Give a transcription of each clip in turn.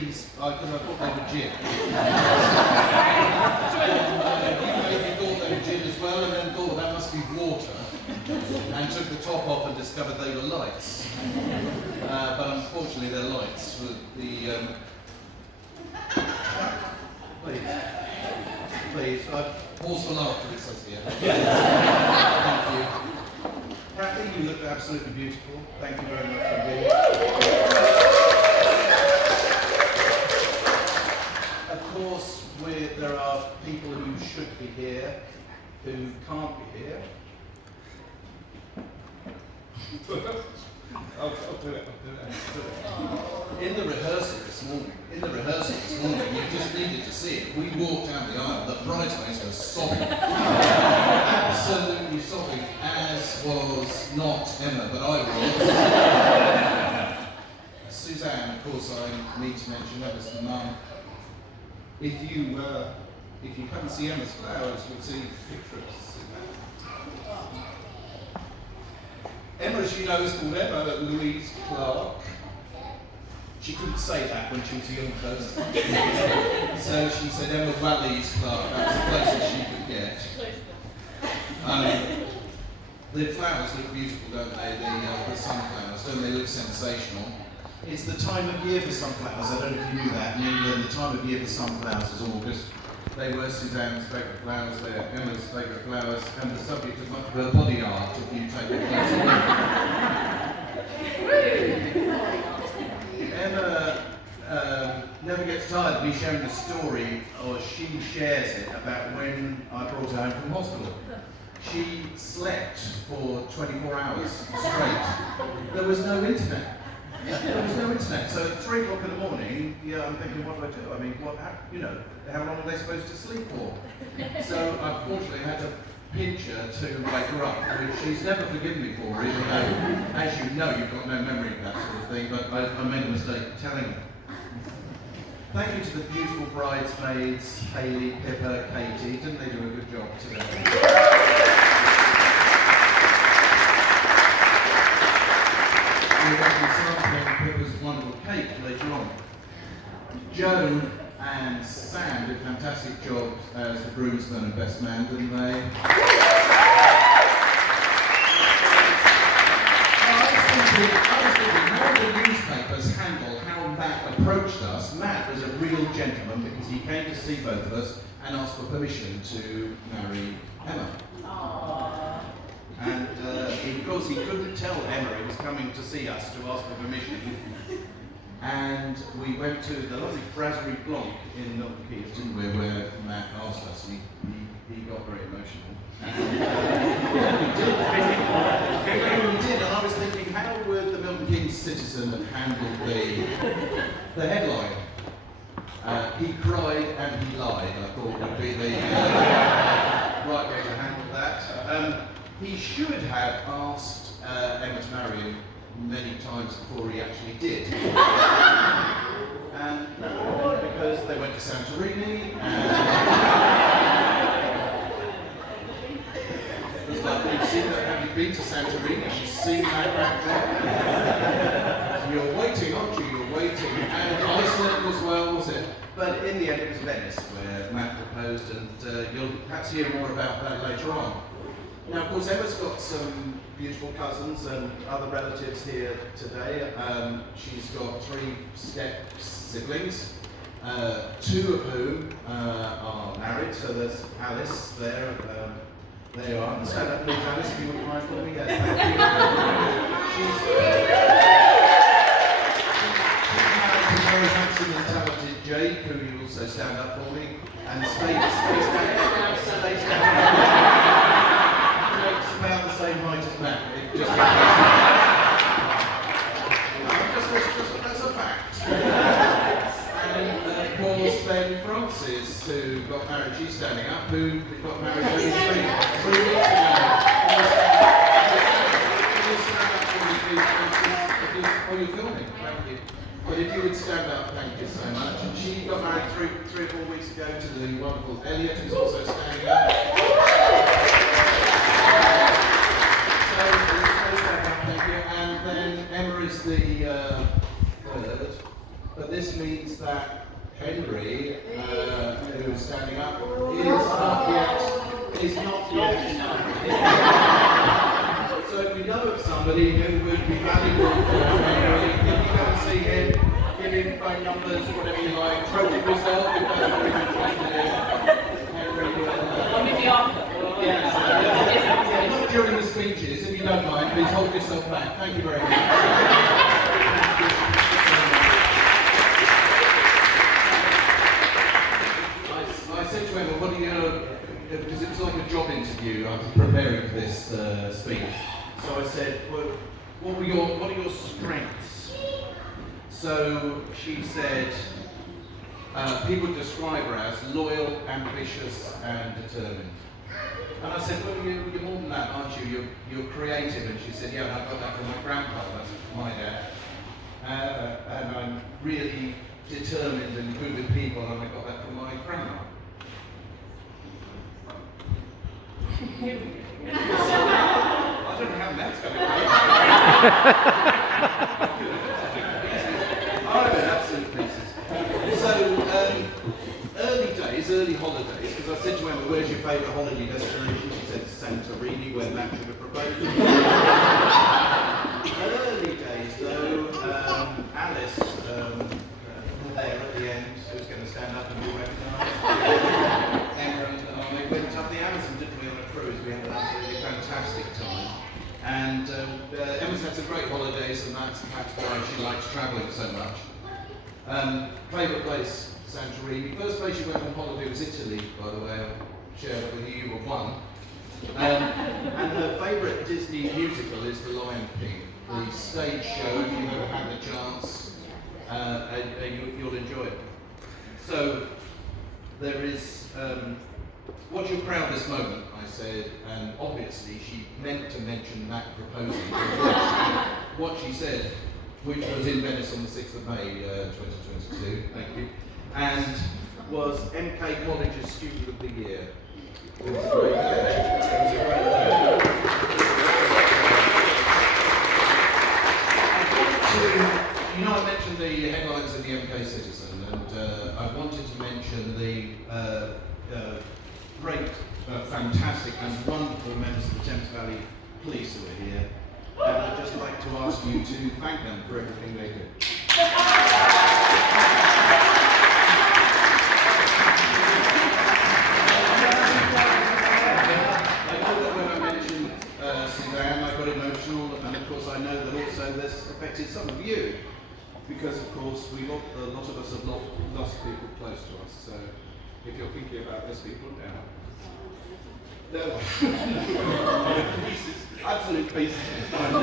these, I thought they were gin. You maybe thought they were gin as well, and then thought that must be water, and took the top off and discovered they were lights. But unfortunately they're lights. Please, pause for laughter, it says here. Thank you. Kathy, you look absolutely beautiful. Thank you very much indeed. Of course, there are people who should be here, who can't be here. I'll do it. In the rehearsal this morning, you just needed to see it. We walked down the aisle, the bridesmaids were sobbing. Absolutely sobbing, as was not Emma, but I was. Suzanne, of course, I need to mention that was the mum. If you come and see Emma's flowers, you'll see a picture of Suzanne. Emma, as you know, is called Emma Louise Clark. She couldn't say that when she was a young person. So she said Emma Wallis Clark. That's the closest she could get. The flowers look beautiful, don't they? The sunflowers, don't they look sensational? It's the time of year for sunflowers. I don't know if you knew that. In England, the time of year for sunflowers is August. They were Suzanne's favourite flowers, they're Emma's favourite flowers, and the subject of much of her body art, if you take a closer look. Emma never gets tired of me sharing the story, or she shares it, about when I brought her home from hospital. She slept for 24 hours straight. There was no internet. So at 3 o'clock in the morning, I'm thinking, what do I do? I mean, how long are they supposed to sleep for? So unfortunately I had to pinch her to wake her up, which she's never forgiven me for, even though, as you know, you've got no memory of that sort of thing, but I made a mistake telling her. Thank you to the beautiful bridesmaids, Hayley, Pippa, Katie. Didn't they do a good job today? We're going to be sampling Pippa's wonderful cake later on. Joan and Sam did a fantastic job as the groomsmen and best man, didn't they? I was thinking, how do newspapers handle how Matt approached us? Matt was a real gentleman because he came to see both of us and asked for permission to marry Emma. Aww. And because he couldn't tell Emma he was coming to see us to ask for permission, and we went to the lovely Brasserie Blanc in Milton Keynes, didn't we, where Matt asked us, and he got very emotional. And, we did, and I was thinking, how would the Milton Keynes Citizen have handled the headline? He cried and he lied, I thought would be the right way to handle that. He should have asked Emma to marry him many times before he actually did. And because they went to Santorini, and it was like, have you been to Santorini? Have you seen that back there? You're waiting, aren't you? You're waiting. And Iceland as well, was it? But in the end it was Venice where Matt proposed, and you'll perhaps hear more about that later on. Now, of course, Emma's got some beautiful cousins and other relatives here today. She's got 3 step siblings, 2 of whom are married. So there's Alice there. There you are. Stand up, please, Alice, if you wouldn't mind for me. Yes, thank you. She's married to very handsome and talented Jake, who you also stand up for me. And stay stand up. About the same height as Matt. That's a fact. And of course, then Frances, who got married, she's standing up, who got married only 3 weeks ago. Oh, you're filming. Thank you. But if you would stand up, thank you so much. And she got married 3 or 4 weeks ago to the wonderful Elliot, who's also standing up. Thank you. And then Emma is the third. but this means that Henry, who is standing up, is not yet. So if you know of somebody who would be valuable for Henry, if you go and see him, give him phone numbers, whatever you like, quote it yourself if that's what you're interested in. Henry, not during the speeches, if you don't mind, please hold yourself back. Thank you very much. I said to Emma, what do you, because it was like a job interview, I was preparing for this speech. So I said, well, what are your strengths? So she said, people describe her as loyal, ambitious, and determined. And I said, well, you're more than that, aren't you? You're creative. And she said, yeah, and I got that from my grandpa, that's my dad. And I'm really determined and good with people, and I got that from my grandma. I don't know how that's going to go. I know absolute pieces. So, early holidays, because I said to Emma, where's your favourite holiday destination? She said Santorini, where Matt should have proposed. Early days, though, Alice, there at the end, who's going to stand up and be recognised. Emma and I went up the Amazon, didn't we, on a cruise? We had an absolutely fantastic time. And Emma's had some great holidays, and that's perhaps why she likes travelling so much. Favourite place, Santorini. First place she went on holiday was Italy, by the way. I'll share it with you, you were one. And her favourite Disney musical is The Lion King. The stage show, if you've ever had the chance, you'll enjoy it. So, there is, what's your proudest moment, I said, and obviously she meant to mention Matt proposing. What she said, which was in Venice on the 6th of May 2022, thank you, and was MK College's Student of the Year. It was great. You know, I mentioned the headlines in the MK Citizen, and I wanted to mention the great, fantastic and wonderful members of the Thames Valley Police who are here. And I'd just like to ask you to thank them for everything they do. I know that when I mentioned Suzanne, I got emotional, and of course I know that also this affected some of you, because of course a lot of us have lost people close to us. So if you're thinking about this, be put down. No. Pieces. Absolute pieces. I know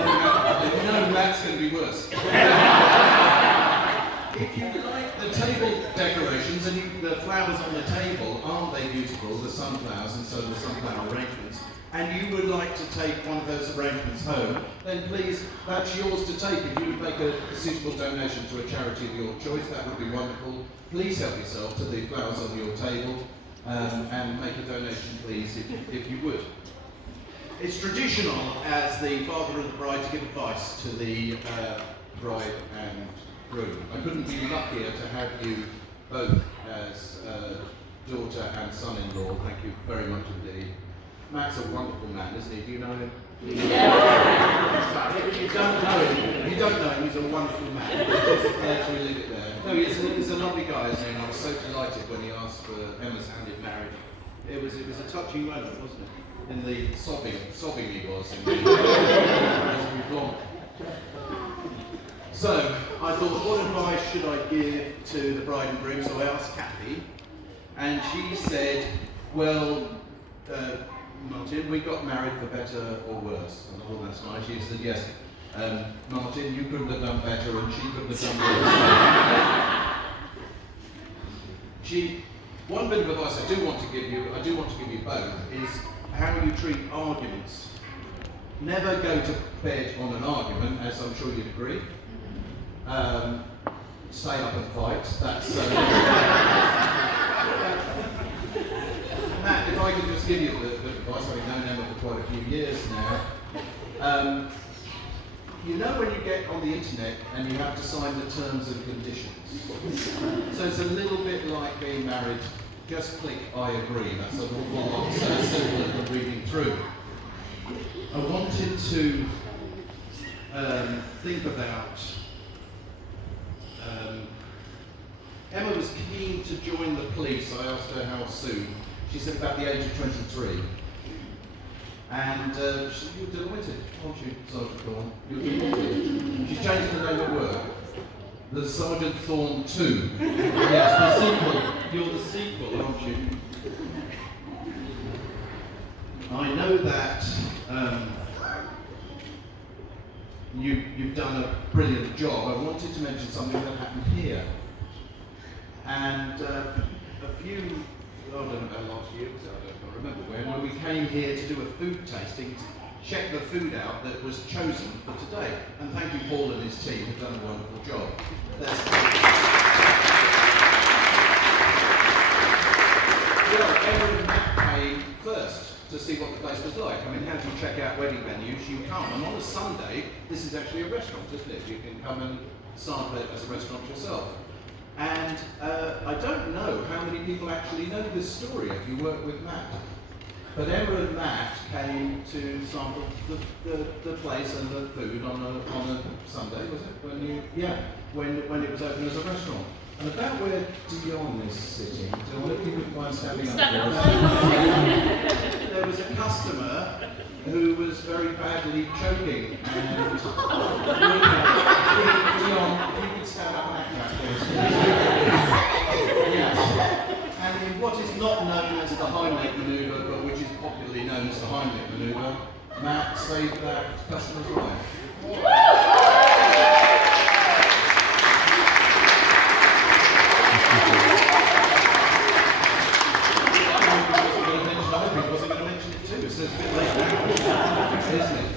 that's going to be worse. If you like the table decorations and the flowers on the table, aren't they beautiful? The sunflowers and so the sunflower arrangements. And you would like to take one of those arrangements home, then please, that's yours to take. If you would make a suitable donation to a charity of your choice, that would be wonderful. Please help yourself to the flowers on your table and make a donation, please, if you would. It's traditional as the father of the bride to give advice to the bride and groom. I couldn't be luckier to have you both as daughter and son-in-law. Thank you very much indeed. Matt's a wonderful man, isn't he? Do you know him? Yeah. If you don't know him, he's a wonderful man. Let's leave it there. No, he's a lovely guy, isn't he? And I was so delighted when he asked for Emma's hand in marriage. It was a touching moment, wasn't it? In the sobbing he was. So, I thought, what advice should I give to the bride and groom? So I asked Kathy, and she said, well, Martin, we got married for better or worse. And I thought, that's nice. She said, yes, Martin, you couldn't have done better, and she couldn't have done worse. One bit of advice I do want to give you both, is how you treat arguments. Never go to bed on an argument, as I'm sure you'd agree. Stay up and fight. That's Matt, if I could just give you a bit of advice, I've known Emma for quite a few years now. you know when you get on the internet and you have to sign the terms and conditions. So it's a little bit like being married. Just click I agree. That's an awful lot simpler than reading through. I wanted to think about Emma was keen to join the police. I asked her how soon. She said about the age of 23. And she said, you're delighted, aren't you, Sergeant Thorn? You're delighted. She's changed the name at work. The Sergeant Thorn 2. Yes, the sequel. You're the sequel, aren't you? I know that you've done a brilliant job. I wanted to mention something that happened here. And a few, I don't know how last year was, I don't remember when we came here to do a food tasting, to check the food out that was chosen for today. And thank you, Paul and his team, who've done a wonderful job. Well, Emma and Matt came first to see what the place was like. I mean, how do you check out wedding venues? You come, and on a Sunday, this is actually a restaurant, isn't it? You can come and sample it as a restaurant yourself. And I don't know how many people actually know this story if you work with Matt. But Emma and Matt came to sample the place and the food on a Sunday, was it? When it was open as a restaurant. And about where Dion is sitting, Dion, if you wouldn't mind standing up there was a customer who was very badly choking. And Dion, if you could stand up and act that, please. Yes. And in what is not known as the Heimlich manoeuvre, but which is popularly known as the Heimlich manoeuvre, Matt saved that customer's life. Isn't it?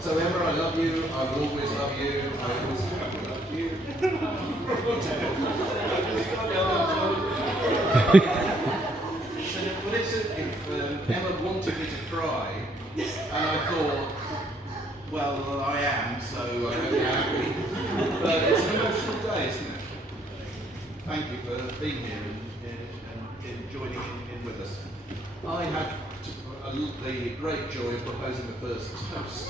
So Emma, I love you, I will always love you, I always love you. Well, if Emma wanted me to cry, and I thought, well, I am, so I hope you're happy. But it's an emotional day, isn't it? Thank you for being here and joining in with us. I had the great joy of proposing the first toast.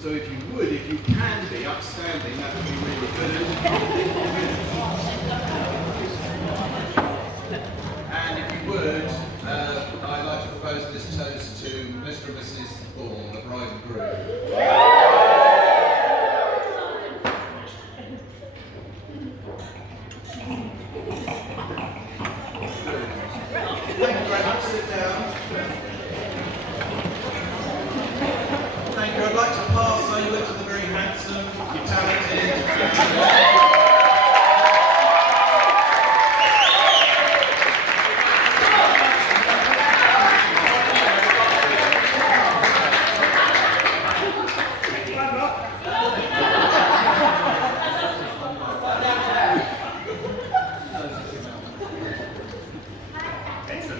So if you can be upstanding, that would be really good. And if you would, I'd like to propose this toast to Mr. and Mrs Thorn, the bride and groom. Thank you very much. Sit down. Thank you. I'd like to pass over to the very handsome, talented.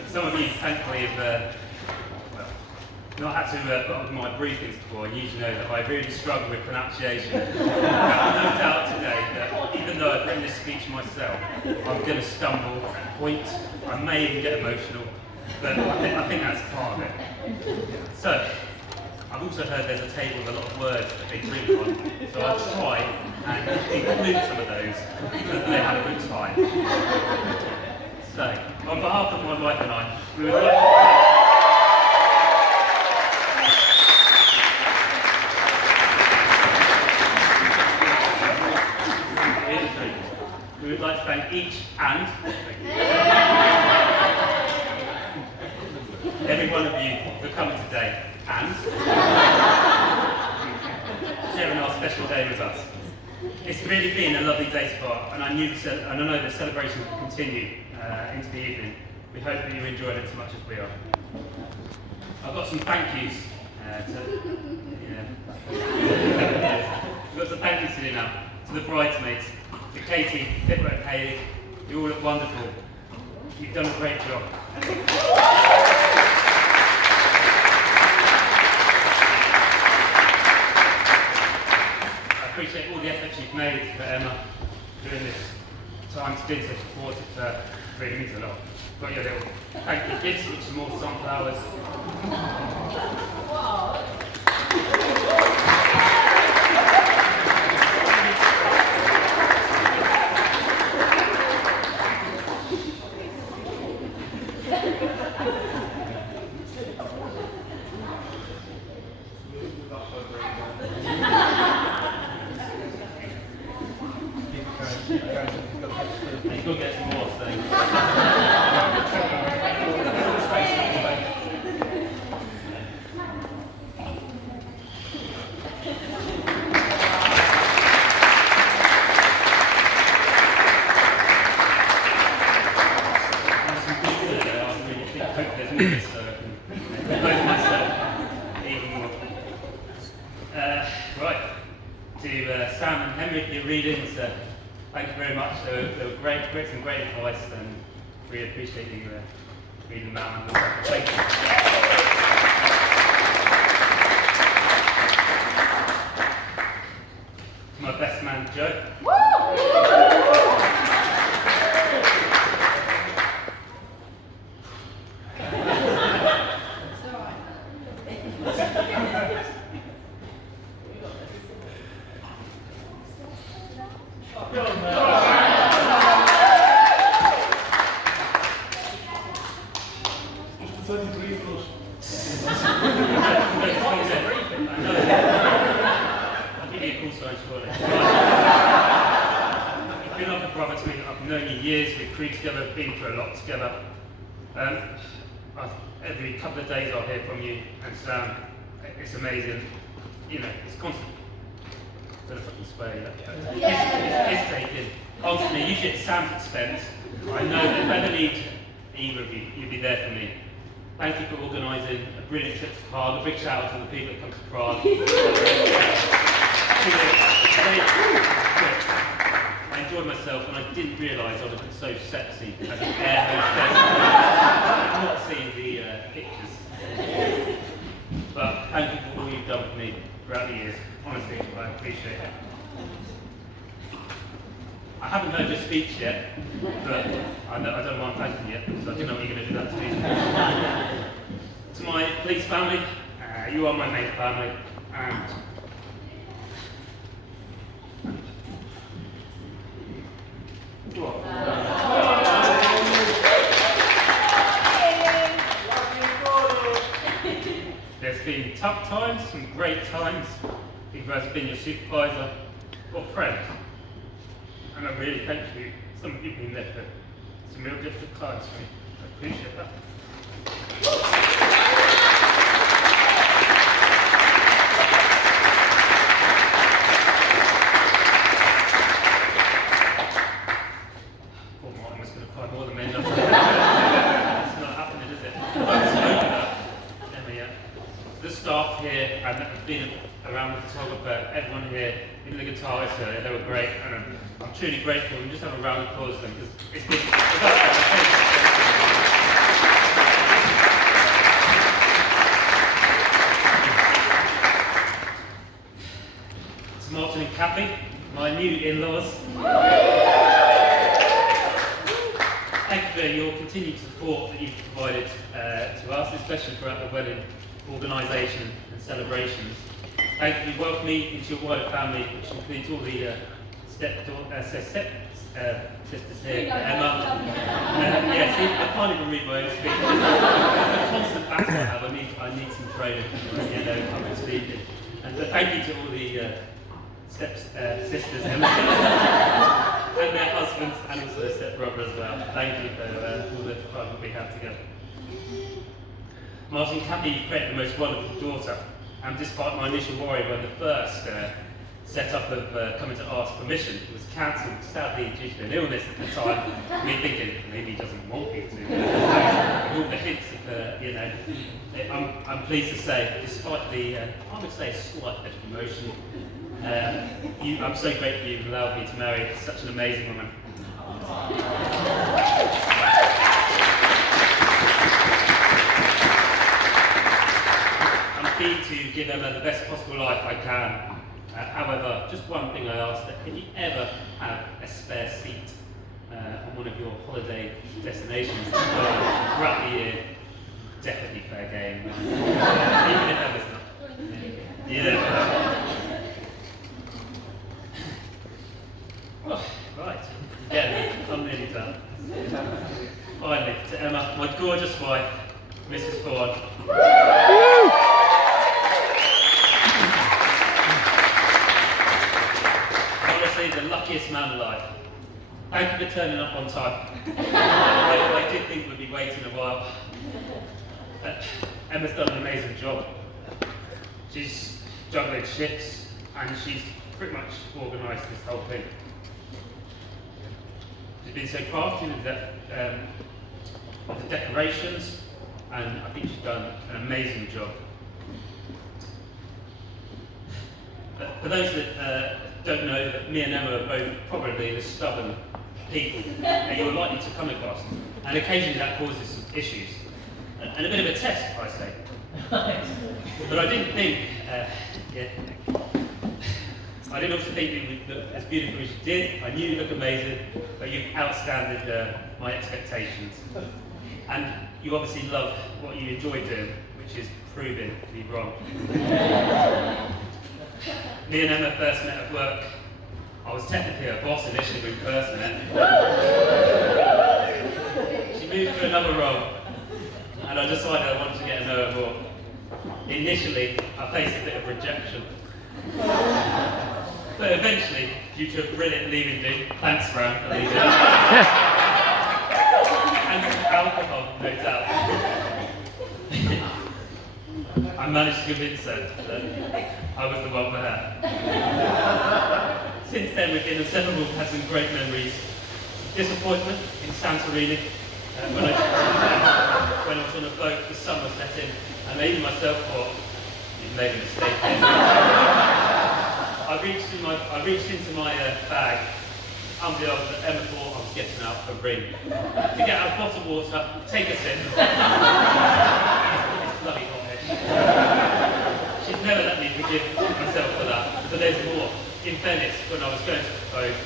Some of you, thankfully, have not had to put on my briefings before. You usually know that I really struggle with pronunciation. I have no doubt today that even though I've written this speech myself, I'm going to stumble and point. I may even get emotional, but I think that's part of it. So, I've also heard there's a table with a lot of words that they drink on, so I'll try and include some of those so that they have a good time. So, on behalf of my wife and I, we would like to thank each and every one of you for coming today and sharing our special day with us. It's really been a lovely day so far, and I know the celebration will continue into the evening. We hope that you enjoyed it as much as we are. I've got some thank yous We've got some thank yous to do now to the bridesmaids, to Katie, Pippa and Hayley. You all look wonderful. You've done a great job. appreciate all the efforts you've made for Emma during this time. It's been so supportive for her. It really means a lot. Got your little thank you gifts, which are more sunflowers. You could get some more, so. Right, to Sam and Henry for your readings, thank you very much. They were great, some great advice, and really appreciate you reading them out. Thank you. To my best man, Joe. I'll give you a call sign shortly. You've been like a brother to me. I've known you years. We've crewed together, been through a lot together. Every couple of days I'll hear from you, and Sam, it's amazing. You know, it's constant. I don't know if I can swear yet. It's taken. Ultimately, usually at Sam's expense. I know that if I ever need either of you, you'd be there for me. Thank you for organising a brilliant trip to Prague. A big shout out to the people that come to Prague. I enjoyed myself, and I didn't realise I was so sexy as an air hostess. I've not seen the pictures. But thank you for all you've done for me throughout the years. Honestly, I appreciate it. I haven't heard your speech yet, but I don't mind thanking you, because I didn't know what you were going to do that to me. To my police family, you are my main family, and there's been tough times, some great times, either as been your supervisor or friend. And I really thank you. Some of you have been there for some real difficult times for me. I appreciate that. Poor Martin was going to cry more than me. It's not happening, is it? I'm sorry about Emma, the staff here, and that have been around the photographer, everyone here, even the guitarists, they were great, and I'm truly grateful. And just have a round of applause for them, because it's been. To Martin and Kathy, my new in-laws. Thank you for your continued support that you've provided to us, especially throughout the wedding organisation and celebrations. Thank you for welcoming me into your wider family, which includes all the sisters here. Emma. Yeah, see, I can't even read my own speech. It's a constant battle I have. I need some training. I'm speaking. And so thank you to all the sisters and their husbands, and also their stepbrother as well. Thank you for all the fun that we have together. Martin, Kathy, you've created the most wonderful daughter. And despite my initial worry when the first setup of coming to ask permission was cancelled, sadly due to an illness at the time, me thinking maybe he doesn't want me to. With all the hints of, I'm pleased to say, despite the, I would say, slight bit of emotion, I'm so grateful you've allowed me to marry such an amazing woman. I'm keen to give Emma the best possible life I can, However, just one thing I asked, that if you ever have a spare seat on one of your holiday destinations throughout the year, definitely fair game. Even if Emma's not. Yeah. Oh, right. Yeah, I'm nearly done. Finally, to Emma, my gorgeous wife, Mrs Thorn. Honestly, the luckiest man alive. Thank you for turning up on time. I did think we'd be waiting a while. Emma's done an amazing job. She's juggling shifts and she's pretty much organised this whole thing. She's been so crafty with the decorations, and I think she's done an amazing job. But for those that don't know, that me and Emma are both probably the stubborn people that you're likely to come across, and occasionally that causes some issues. And a bit of a test, I say. But I didn't think, I didn't also think you would look as beautiful as you did. I knew you look amazing, but you've outstanded my expectations. And you obviously love what you enjoy doing, which is proving to be wrong. Me and Emma first met at work. I was technically her boss initially when we first met. She moved to another role, and I decided I wanted to get to know her more. Initially, I faced a bit of rejection. But eventually, due to a brilliant leaving do, thanks Fran for leaving, and alcohol, no doubt, I managed to convince her that I was the one for her. Since then, we've been inseparable, had some great memories. Disappointment in Santorini, when I was on a boat, the sun was setting, and I even myself thought, you've made a mistake here. I reached into my bag, unbeknownst that Emma thought I was getting out a ring. To get out a bottle of water, take a sip. It's bloody hot here. She's never let me forgive myself for that, but there's more. In Venice, when I was going to propose,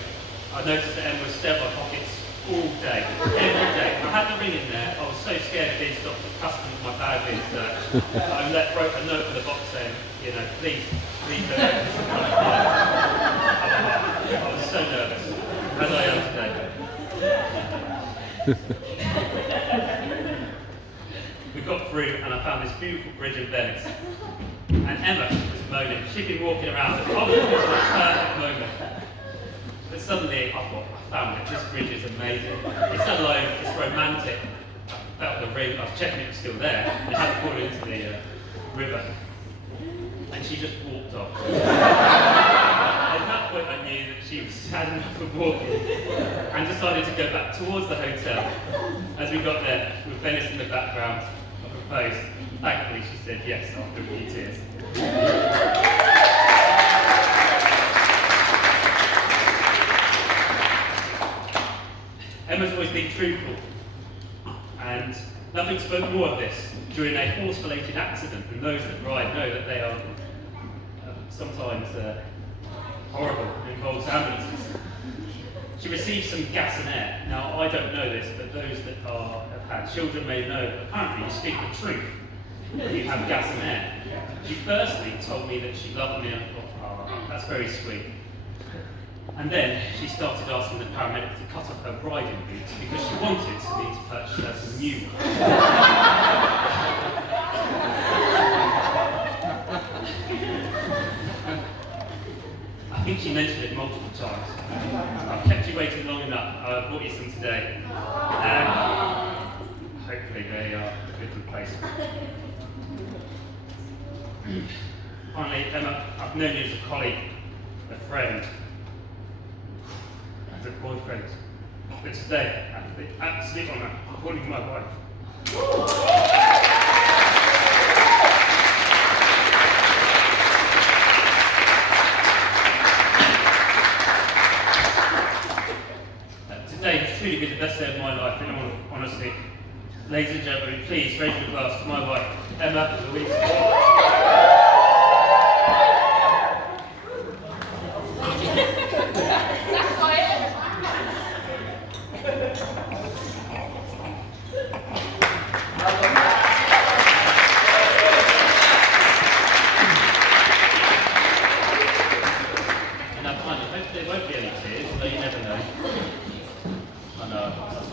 I noticed that Emma would stare at my pockets all day, every day. I had the ring in there, I was so scared of being stopped at customs with my bag being searched. I wrote a note on the box saying, please don't let this in front of me. I was so nervous, as I am today. We got through and I found this beautiful bridge in Venice. And Emma was moaning. She'd been walking around. I was looking for a perfect moment. But suddenly I thought, I found it. This bridge is amazing. It's alone, it's romantic. I felt the ring, I was checking it was still there. It hadn't fallen into the river. And she just walked off. At that point I knew that she was had enough of walking and decided to go back towards the hotel. As we got there, with Venice in the background, I proposed. Thankfully she said yes after a few tears. Emma's always been truthful, and nothing spoke more of this during a horse-related accident, and those that ride know that they are sometimes horrible, involves ambulances. She received some gas and air. Now, I don't know this, but those that have had children may know that apparently you speak the truth when you have gas and air. She firstly told me that she loved me, and I thought, oh, that's very sweet. And then she started asking the paramedic to cut off her riding boots because she wanted me to purchase her some new ones. I think she mentioned it multiple times. I've kept you waiting long enough. I brought you some today. Hopefully they are a good replacement. Finally, Emma, I've known you as a colleague, a friend, as a boyfriend. But today, I have the absolute honour of calling you my wife. Today has truly been the best day of my life, in all honesty. Ladies and gentlemen, please raise your glass to my wife, Emma Louise.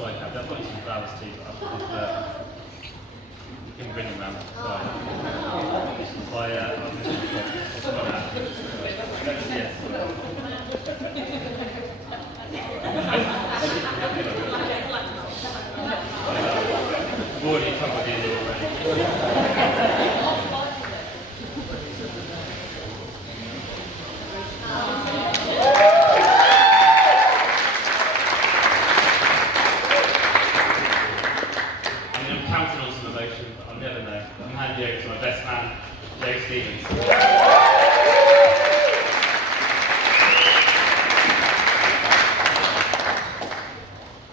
sorry, Captain, I've got you some flowers too, but you can bring them round. Sorry. I've already covered in already. I'm counting on some emotion, but I'll never know. I'm handing you over to my best man, Joe Stevens.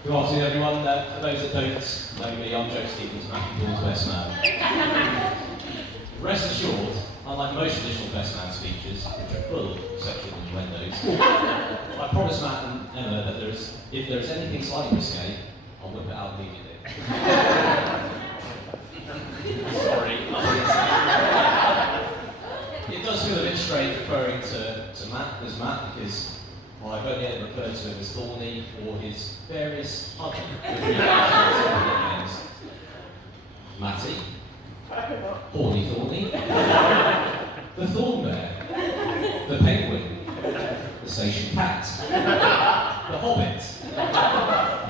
Good afternoon, everyone. For those that don't know me, I'm Joe Stevens, Matthew Thorn's best man. Rest assured, unlike most traditional best man speeches, which are full of sexual innuendos, I promise Matt and Emma that if there is anything slightly risque, I'll whip it out immediately. Sorry. It does feel a bit strange referring to Matt as Matt because I've only ever referred to him as Thorny or his various other names. Matty, Horny Thorny, the Thorn Bear, the Penguin, the Station Cat, the Hobbit,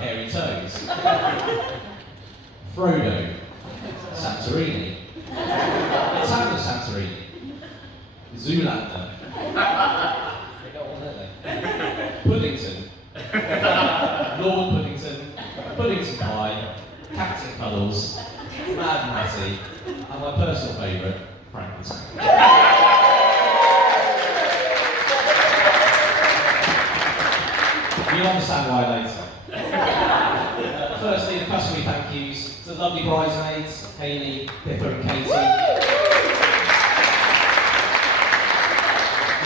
Hairy Toes, Frodo, Santorini, the Town of Santorini, Zoolander, they go on, don't they? Puddington, Lord Puddington, Puddington Pie, Captain Cuddles, Mad Matty, and my personal favourite, Frankenstein. You'll understand why later. Firstly, the customary thank yous to the lovely bridesmaids, Hayley, Pippa and Katie.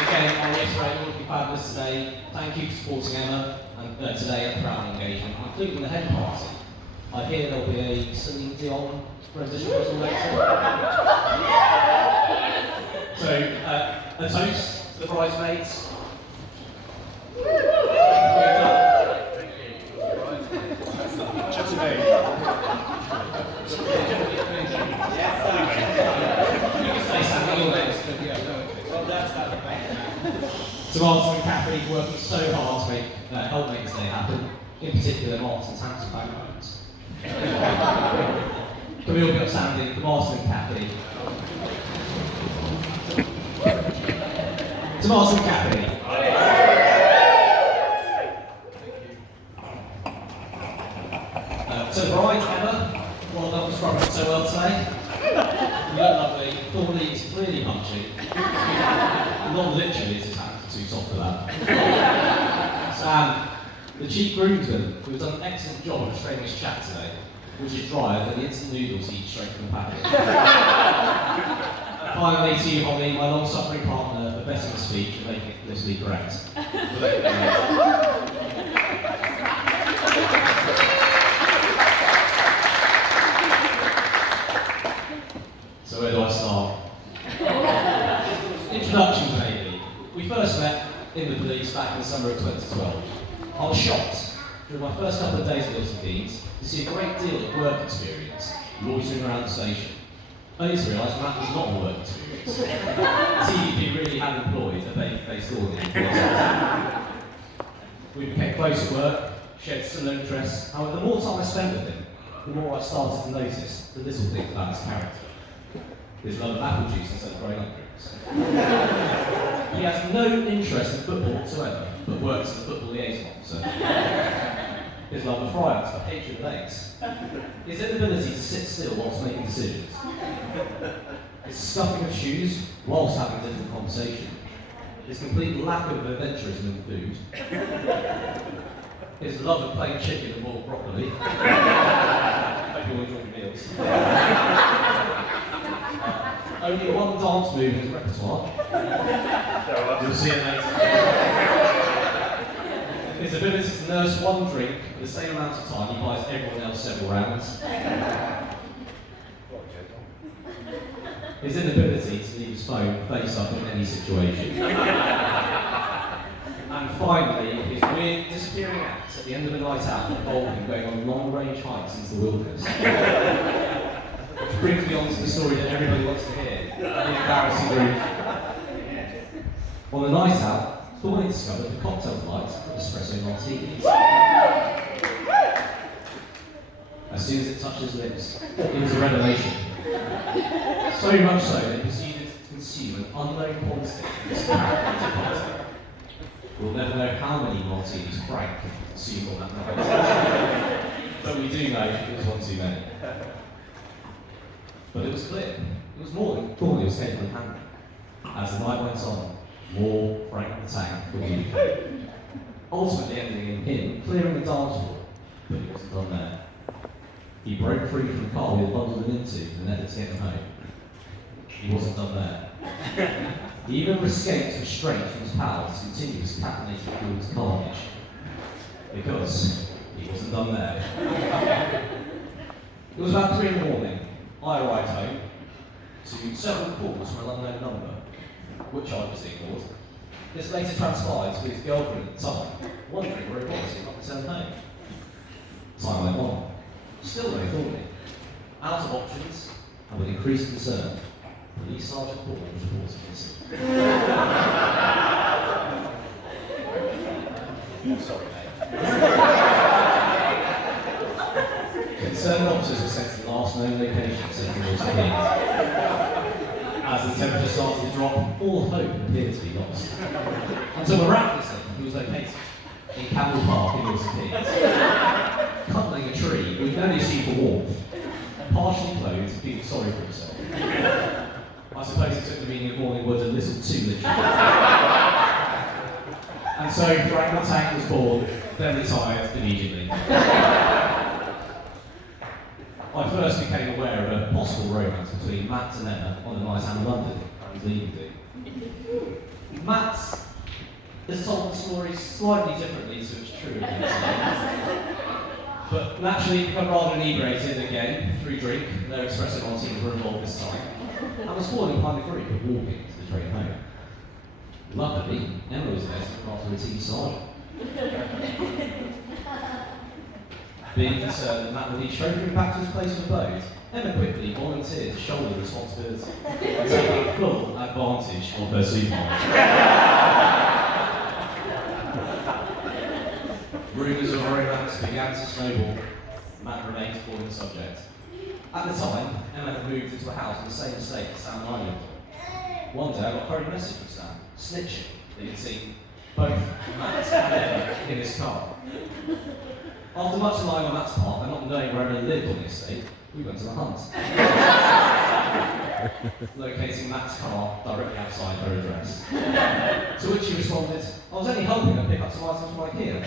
Again, I'll reiterate all of you fabulous today. Thank you for supporting Emma and today at the crowning engagement, including the hen party. I hear there'll be a Celine Dion rendition or something later. So, a toast to the bridesmaids. To Martin and Catherine working so hard to help make this day happen, in particular Martin's handsome backgrounds. Can we all be upstanding for Martin and Catherine? To Martin and Catherine. To the bride, Emma, well done for struggling so well today. You look lovely. Thorny is really punchy. Not literally, his hands are too soft for that. Sam, the chief groomsman, who has done an excellent job of restraining his chat today, which is drier than the instant noodles eat straight from the packet. Finally, to you, Holly, my long-suffering partner, for better the speech and making it politically correct. So where do I start? Introduction, maybe. We first met in the police back in the summer of 2012. I was shocked during my first couple of days at Milton Keynes to see a great deal of work experience loitering around the station. Only to realise Matt was not a work experience. TVP really had employed a baby-faced audience. We became close at work, shared similar interests. However, the more time I spent with him, the more I started to notice the little things about his character. His love of apple juice instead of growing up drinks. He has no interest in football whatsoever, but works as a football liaison officer. His love of fry-ups, but hatred of eggs. His inability to sit still whilst making decisions. His stuffing of shoes whilst having a different conversation. His complete lack of adventurism in food. His love of plain chicken and boiled broccoli. Hope you all enjoy your meals. Only one dance move in his repertoire. You'll see it later. His ability to nurse one drink for the same amount of time he buys everyone else several rounds. His inability to leave his phone face up in any situation. And And finally, his weird disappearing act at the end of a night out involved him going on long-range hikes into the wilderness. Which brings me on to the story that everybody wants to hear, the embarrassing route. On the night out, Thorn discovered the cocktail delight of espresso martinis. As soon as it touched his lips, it was a revelation. So much so, they proceeded to consume an unknown quantity of this carbonated cocktail. We'll never know how many martinis Frank consumed on that night. But we do know it was one too many. But it was clear. It was more than Thorny was capable of handling. As the night went on, more Frank the Tank would ultimately ending in him clearing the dance floor. But he wasn't done there. He broke free from the car we had bundled him into in an effort to get him home. He wasn't done there. He even escaped restraint from his pals to continue his caffeinated fueled carnage. Because he wasn't done there. It was about 3 in the morning. I arrived home to several calls from an unknown number, which I just ignored. This later transpired to be his girlfriend at the time, wondering where he was he had not returned home. Time went on. Still no Thorny. Out of options, and with increased concern, Police Sergeant Paul was reported missing. Sorry, mate. Concerned officers were sent to the last known location of Central Milton Keynes. As the temperature started to drop, all hope appeared to be lost. Until miraculously, he was located in Campbell Park in Milton Keynes, cuddling a tree with no need for warmth, partially clothed, feeling sorry for himself. I suppose he took the meaning of morning words a little too literally. And so Frank the Tank was born, then retired immediately. I first became aware of a possible romance between Matt and Emma on a night out in London I was leaving to. Matt has told the story slightly differently to its true events. But naturally become rather inebriated again through drink. No espresso martinis were involved this time. I was falling behind the group and walking to the train home. Luckily, Emma was there to look after the team sergeant. Being concerned that Matt would be chauffeuring back to his place of abode, Emma quickly volunteered to shoulder the responsibility and take full advantage of her supervisor. Rumours of romance began to snowball. Matt remained a falling subject. At the time, Emma had moved into a house in the same estate as Sam and I lived on. One day I got a hurried message from Sam, snitching that he'd seen both Matt and Emma in his car. After much lying on Matt's part and not knowing where Emma lived on the estate, we went to the hunt. Locating Matt's car directly outside her address. To which she responded, I was only helping her pick up some items from IKEA.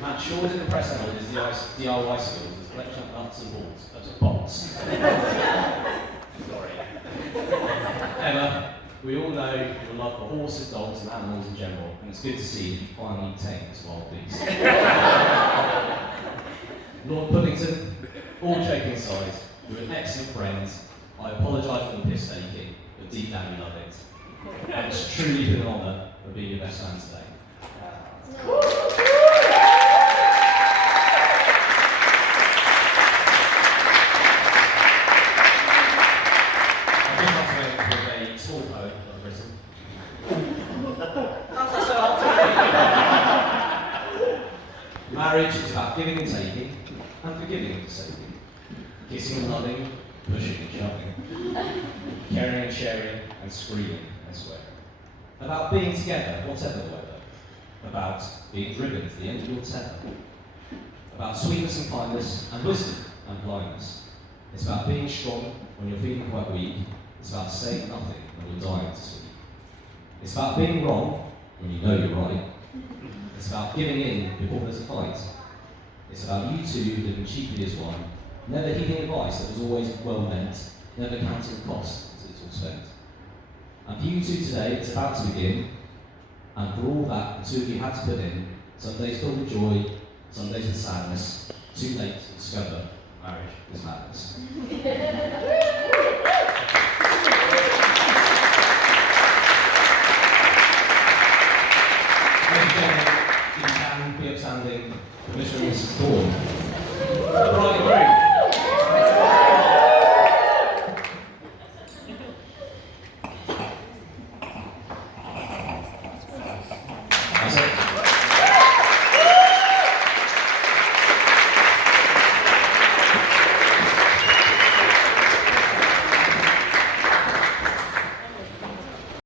Matt sure did impress Emma with his DIY skills as a collection of nuts and bolts. Sorry. Emma, we all know your love for horses, dogs and animals in general, and it's good to see you finally tame this wild beast. Lord Puddington, all joking aside, you're an excellent friend. I apologise for the piss taking, but deep down you love it. And it's truly been an honour of being your best man today. Marriage is about giving and taking, and forgiving and forsaking. Kissing and loving, pushing and shoving. Caring and sharing, and screaming and swearing. About being together, whatever the weather. About being driven to the end of your tether. About sweetness and kindness, and wisdom and blindness. It's about being strong when you're feeling quite weak. It's about saying nothing when you're dying to speak. It's about being wrong when you know you're right. It's about giving in before there's a fight. It's about you two living cheaply as one, never heeding advice that was always well meant, never counting the cost as it's all spent. And for you two today, it's about to begin, and for all that the two of you had to put in, some days filled with joy, some days with sadness, too late to discover marriage is madness.